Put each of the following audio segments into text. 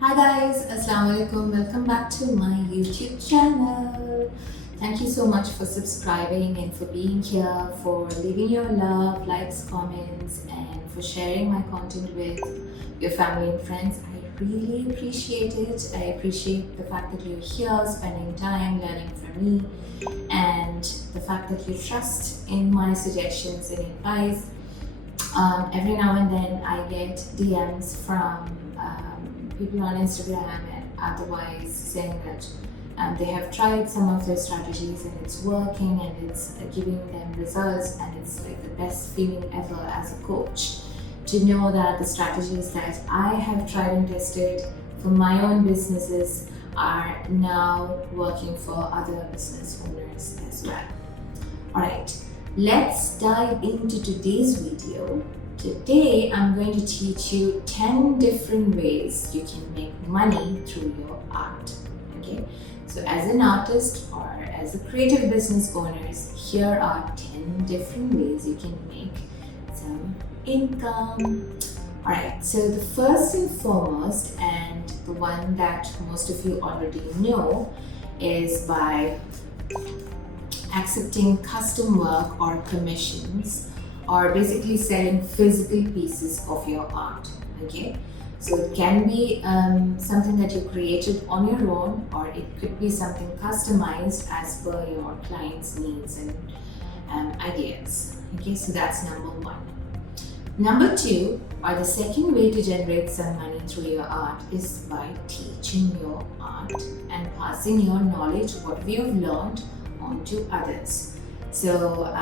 Hi guys, Assalamu alaikum. Welcome back to my YouTube channel. Thank you so much for subscribing and for being here, for leaving your love, likes, comments, and for sharing my content with your family and friends. I really appreciate it. I appreciate the fact that you're here, spending time learning from me, and the fact that you trust in my suggestions and advice. Every now and then I get DMs from people on Instagram and otherwise saying that they have tried some of their strategies and it's working and it's giving them results, and it's like the best feeling ever as a coach to know that the strategies that I have tried and tested for my own businesses are now working for other business owners as well. Alright, let's dive into today's video. Today I'm going to teach you 10 different ways you can make money through your art. Okay, so as an artist or as a creative business owners, here are 10 different ways you can make some income. Alright, so the first and foremost, and the one that most of you already know, is by accepting custom work or commissions, or basically selling physical pieces of your art. Okay, so it can be something that you created on your own, or it could be something customized as per your client's needs and ideas. Okay, so that's number one. Number two, or the second way to generate some money through your art, is by teaching your art and passing your knowledge, what we have learned, onto others. So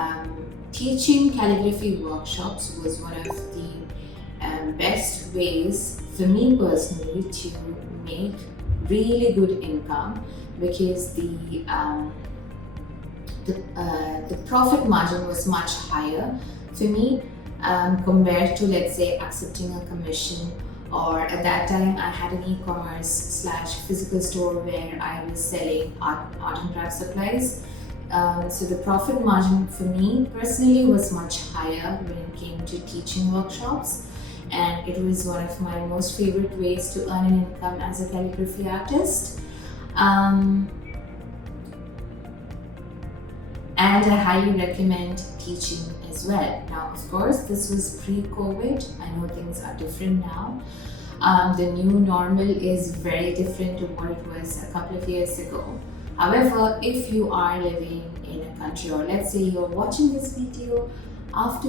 teaching calligraphy workshops was one of the best ways for me personally to make really good income, because the profit margin was much higher for me compared to, let's say, accepting a commission. Or at that time I had an e-commerce slash physical store where I was selling art and craft supplies. So the profit margin for me personally was much higher when it came to teaching workshops, and it was one of my most favorite ways to earn an income as a calligraphy artist. And I highly recommend teaching as well. Now, of course, this was pre-COVID. I know things are different now. The new normal is very different to what it was a couple of years ago. However, if you are living in a country, or let's say you're watching this video after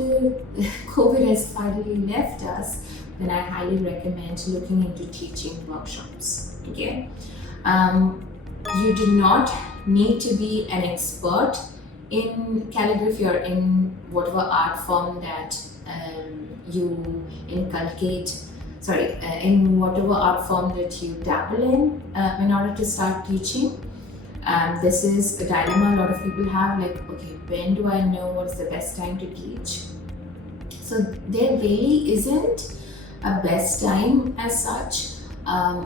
COVID has finally left us, then I highly recommend looking into teaching workshops. Okay, you do not need to be an expert in calligraphy or in whatever art form that you inculcate. In whatever art form that you dabble in order to start teaching. This is a dilemma a lot of people have, like, okay, when do I know what's the best time to teach? So there really isn't a best time as such.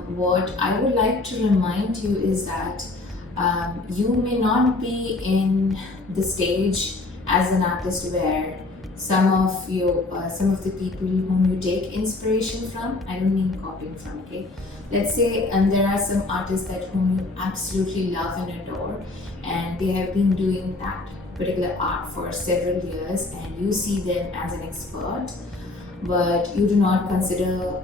What I would like to remind you is that you may not be in the stage as an artist where some of the people whom you take inspiration from, I don't mean copying from, okay? Let's say there are some artists that whom you absolutely love and adore, and they have been doing that particular art for several years, and you see them as an expert, but you do not consider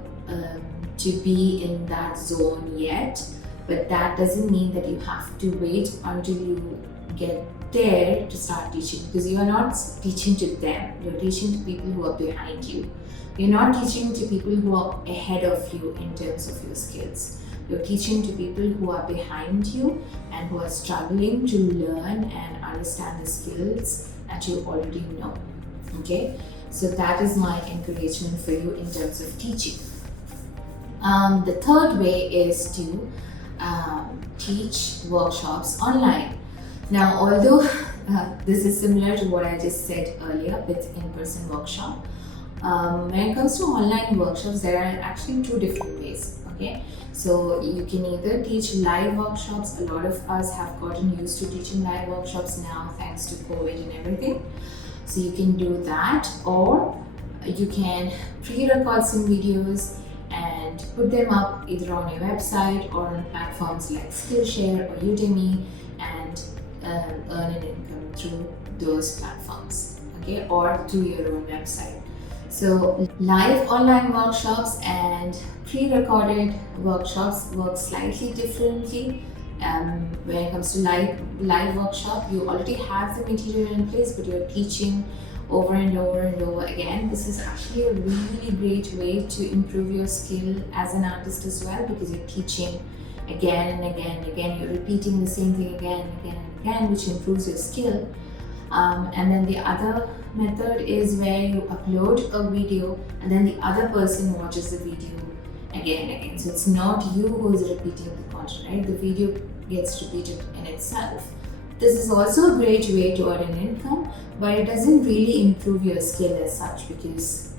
to be in that zone yet. But that doesn't mean that you have to wait until you get there to start teaching, because you are not teaching to them, you're teaching to people who are behind you. You're not teaching to people who are ahead of you in terms of your skills. You're teaching to people who are behind you and who are struggling to learn and understand the skills that you already know. Okay, so that is my encouragement for you in terms of teaching. The third way is to teach workshops online. Now, although this is similar to what I just said earlier with in-person workshop, when it comes to online workshops, there are actually two different ways. Okay, so you can either teach live workshops. A lot of us have gotten used to teaching live workshops now, thanks to COVID and everything. So you can do that, or you can pre-record some videos and and put them up either on your website or on platforms like Skillshare or Udemy, and earn an income through those platforms, okay, or through your own website. So live online workshops and pre-recorded workshops work slightly differently. When it comes to live workshop, you already have the material in place, but you're teaching over and over and over again. This is actually a really great way to improve your skill as an artist as well, because you're teaching again and again and again. You're repeating the same thing again and again and again, which improves your skill. And then the other method is where you upload a video and then the other person watches the video again and again. So it's not you who is repeating the content, right? The video gets repeated in itself. This is also a great way to earn an income, but it doesn't really improve your skill as such, because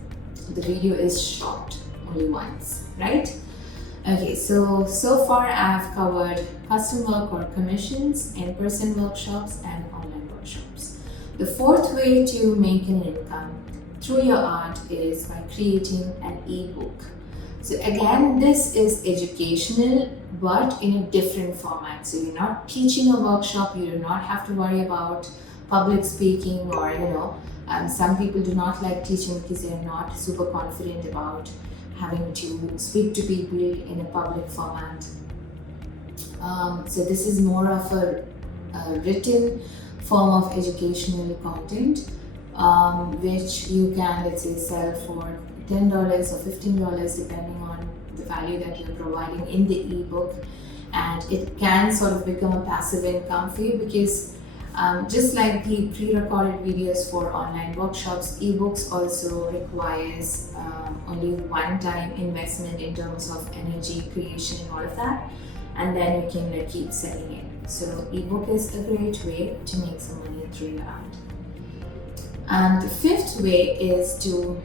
the video is shot only once, right? Okay, so far I've covered custom work or commissions, in-person workshops, and online workshops. The fourth way to make an income through your art is by creating an ebook. So again, this is educational, but in a different format. So you're not teaching a workshop, you do not have to worry about public speaking, or some people do not like teaching because they're not super confident about having to speak to people in a public format. So this is more of a written form of educational content, which you can, let's say, sell for $10 or $15 depending on the value that you're providing in the ebook. And it can sort of become a passive income for you, because just like the pre-recorded videos for online workshops, ebooks also requires only one-time investment in terms of energy, creation, and all of that, and then you can keep selling it. So ebook is a great way to make some money through your art. And the fifth way is to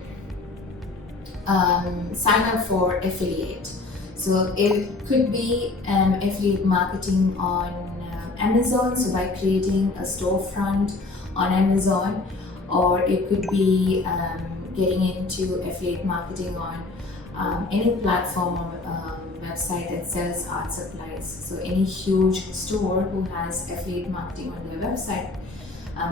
sign up for affiliate. So it could be affiliate marketing on Amazon, so by creating a storefront on Amazon, or it could be getting into affiliate marketing on any platform or website that sells art supplies. So any huge store who has affiliate marketing on their website,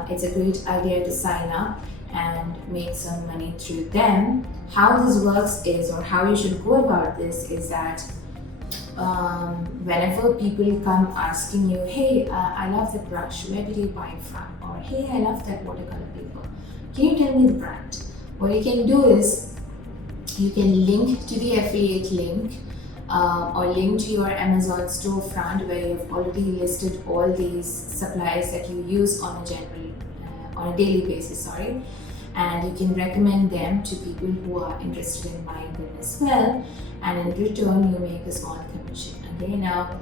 it's a great idea to sign up and make some money through them. How this works is, or how you should go about this, is that whenever people come asking you, hey, I love that brush, where did you buy it from? Or hey, I love that watercolor paper, can you tell me the brand? What you can do is you can link to the affiliate link, or link to your Amazon storefront where you've already listed all these supplies that you use on a daily basis, and you can recommend them to people who are interested in buying them as well, and in return you make a small commission. Okay, now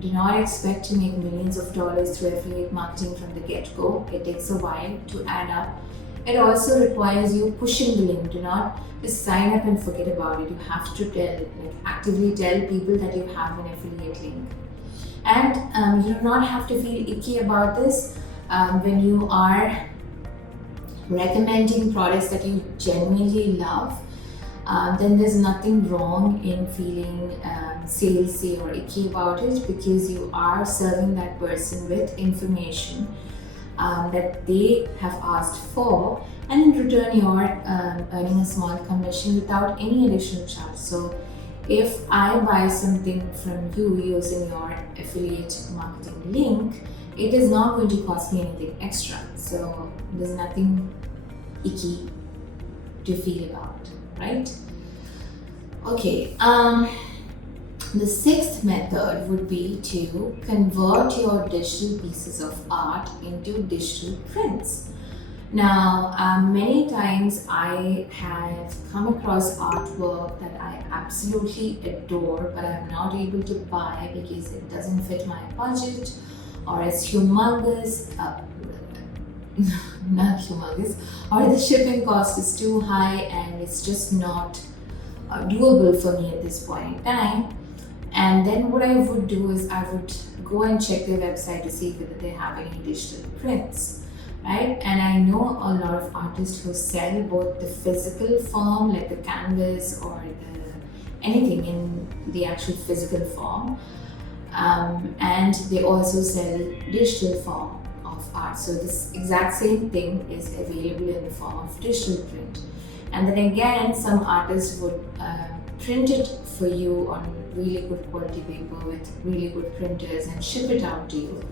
do not expect to make millions of dollars through affiliate marketing from the get-go. It takes a while to add up. It also requires you pushing the link. Do not just sign up and forget about it. You have to actively tell people that you have an affiliate link. And you do not have to feel icky about this when you are recommending products that you genuinely love. Then there's nothing wrong in feeling salesy or icky about it, because you are serving that person with information that they have asked for, and in return you're earning a small commission without any additional charge. So if I buy something from you using your affiliate marketing link, it is not going to cost me anything extra. So there's nothing icky to feel about, right? Okay, the sixth method would be to convert your digital pieces of art into digital prints. Now, many times I have come across artwork that I absolutely adore, but I'm not able to buy because it doesn't fit my budget, or it's humongous, not humongous, or the shipping cost is too high and it's just not doable for me at this point in time. And then what I would do is I would go and check their website to see whether they have any digital prints, right? And I know a lot of artists who sell both the physical form, like the canvas or anything in the actual physical form. And they also sell digital form of art. So this exact same thing is available in the form of digital print. And then again, some artists would print it for you on really good quality paper with really good printers and ship it out to you.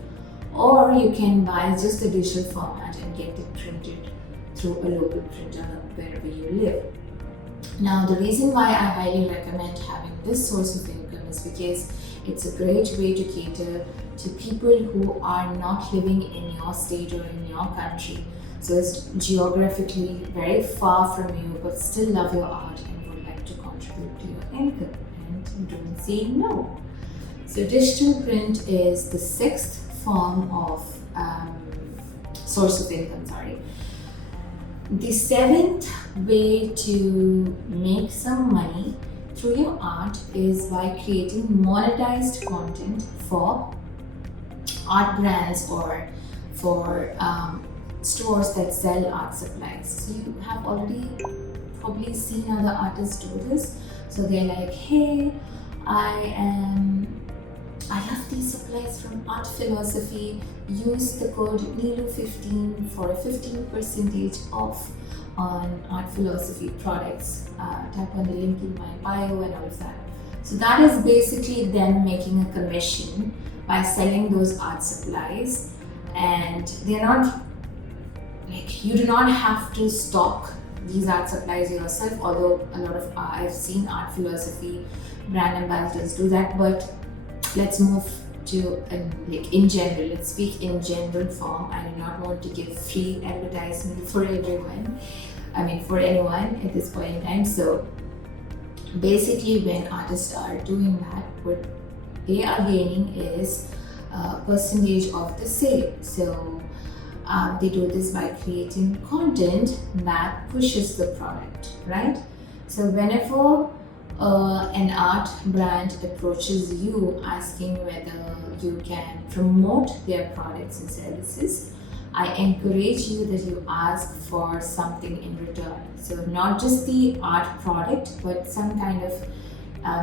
Or you can buy just the digital format and get it printed through a local printer wherever you live. Now, the reason why I highly recommend having this source of income is because it's a great way to cater to people who are not living in your state or in your country. So it's geographically very far from you, but still love your art and would like to contribute to your income, and don't say no. So digital print is the sixth form of source of income. The seventh way to make some money through your art is by creating monetized content for art brands or for stores that sell art supplies. So you have already probably seen other artists do this. So they're like, hey, I love these supplies from Art Philosophy. Use the code NILU15 for a 15% off on Art Philosophy products. Tap on the link in my bio and all of that. So that is basically them making a commission by selling those art supplies, and they're not like, you do not have to stock these art supplies yourself, although a lot of I've seen Art Philosophy brand ambassadors do that. But let's move to in general. Let's speak in general form. I do not want to give free advertisement for everyone. For anyone at this point in time. So basically, when artists are doing that, what they are gaining is a percentage of the sale. So they do this by creating content that pushes the product, right? So whenever an art brand approaches you asking whether you can promote their products and services, I encourage you that you ask for something in return. So not just the art product, but some kind of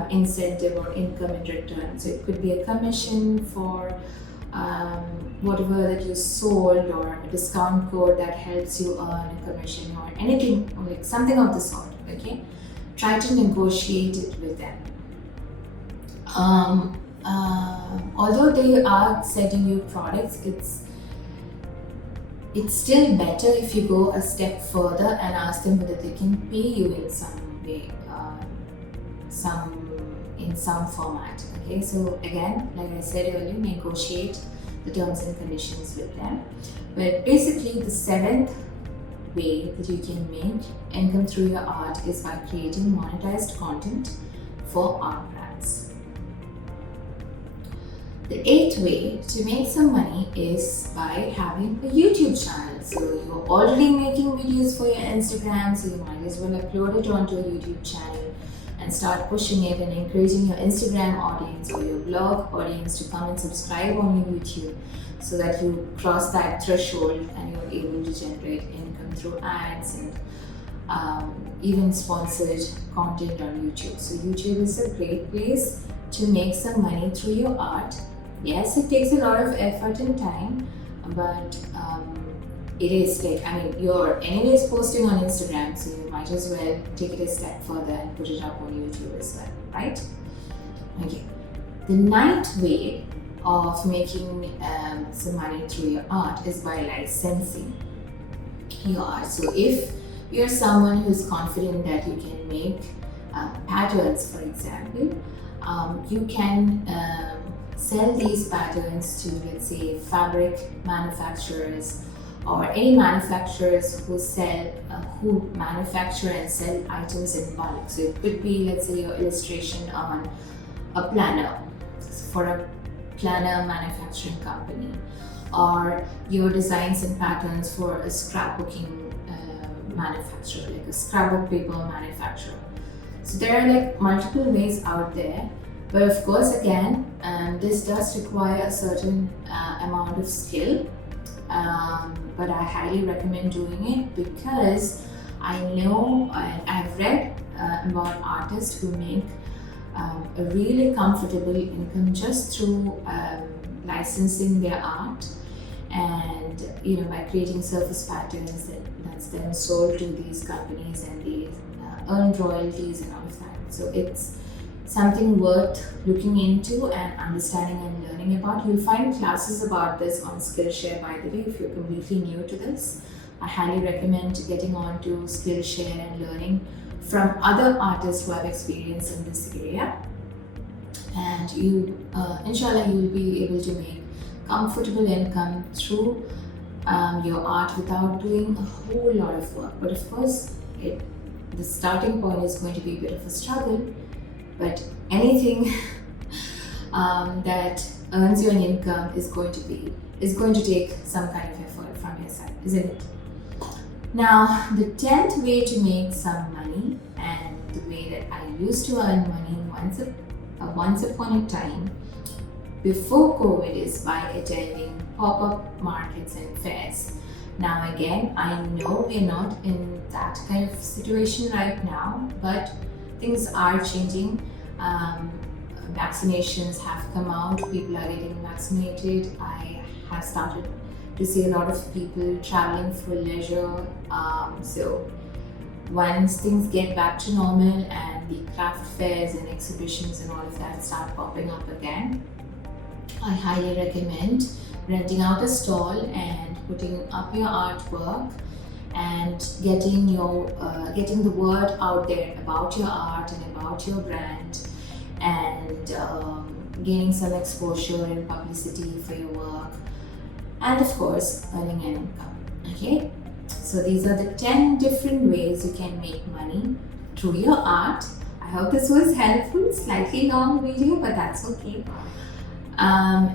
incentive or income in return. So it could be a commission for whatever that you sold, or a discount code that helps you earn a commission, or anything, or like something of the sort. Okay, try to negotiate it with them. Although they are selling you products, it's still better if you go a step further and ask them whether they can pay you in some way, in some format. Okay, so again, like I said earlier, negotiate the terms and conditions with them. But basically, the seventh way that you can make income through your art is by creating monetized content for art brands. The eighth way to make some money is by having a YouTube channel. So you're already making videos for your Instagram, so you might as well upload it onto a YouTube channel and start pushing it and encouraging your Instagram audience or your blog audience to come and subscribe on your YouTube, so that you cross that threshold and you're able to generate income through ads and even sponsored content on YouTube. So YouTube is a great place to make some money through your art. Yes, it takes a lot of effort and time, but it is you're anyways posting on Instagram, so you might as well take it a step further and put it up on YouTube as well, right? Okay. The ninth way of making some money through your art is by licensing your art. So if you're someone who's confident that you can make patterns, for example, you can sell these patterns to, let's say, fabric manufacturers or any manufacturers who manufacture and sell items in bulk. So it could be, let's say, your illustration on a planner for a planner manufacturing company, or your designs and patterns for a scrapbooking manufacturer, like a scrapbook paper manufacturer. So there are like multiple ways out there. But of course, again, this does require a certain amount of skill, but I highly recommend doing it because I know I've read about artists who make a really comfortable income just through licensing their art, and by creating surface patterns that's then sold to these companies, and they earn royalties and all of that. So it's something worth looking into and understanding and learning about. You'll find classes about this on Skillshare, by the way. If you're completely new to this, I highly recommend getting on to Skillshare and learning from other artists who have experience in this area. And inshallah, you'll be able to make comfortable income through your art without doing a whole lot of work. But of course, the starting point is going to be a bit of a struggle, but anything that earns you an income is going to take some kind of effort from your side, isn't it? Now, the 10th way to make some money, and the way that I used to earn money once upon a time before COVID, is by attending pop-up markets and fairs. Now again, I know we're not in that kind of situation right now, but things are changing. Vaccinations have come out, people are getting vaccinated. I have started to see a lot of people traveling for leisure. So once things get back to normal and the craft fairs and exhibitions and all of that start popping up again, I highly recommend renting out a stall and putting up your artwork and getting the word out there about your art and about your brand, and gaining some exposure and publicity for your work, and of course earning an income. Okay, so these are the 10 different ways you can make money through your art. I hope this was helpful. Slightly long video, but that's okay.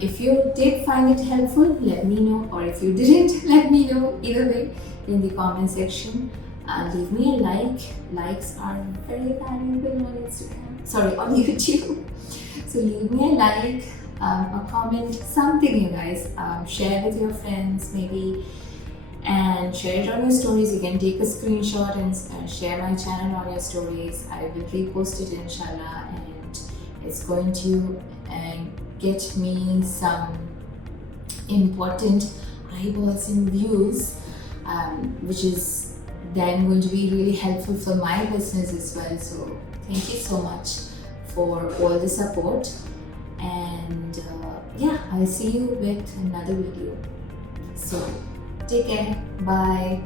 If you did find it helpful, let me know, or if you didn't, let me know. Either way, in the comment section, leave me a like. Likes are very valuable on on YouTube. So leave me a like, a comment, something, you guys. Share with your friends maybe, and share it on your stories. You can take a screenshot and share my channel on your stories. I will repost it, inshallah, and it's going to get me some important eyeballs and views, which is then going to be really helpful for my business as well. So thank you so much for all the support, and I'll see you with another video. So take care, bye.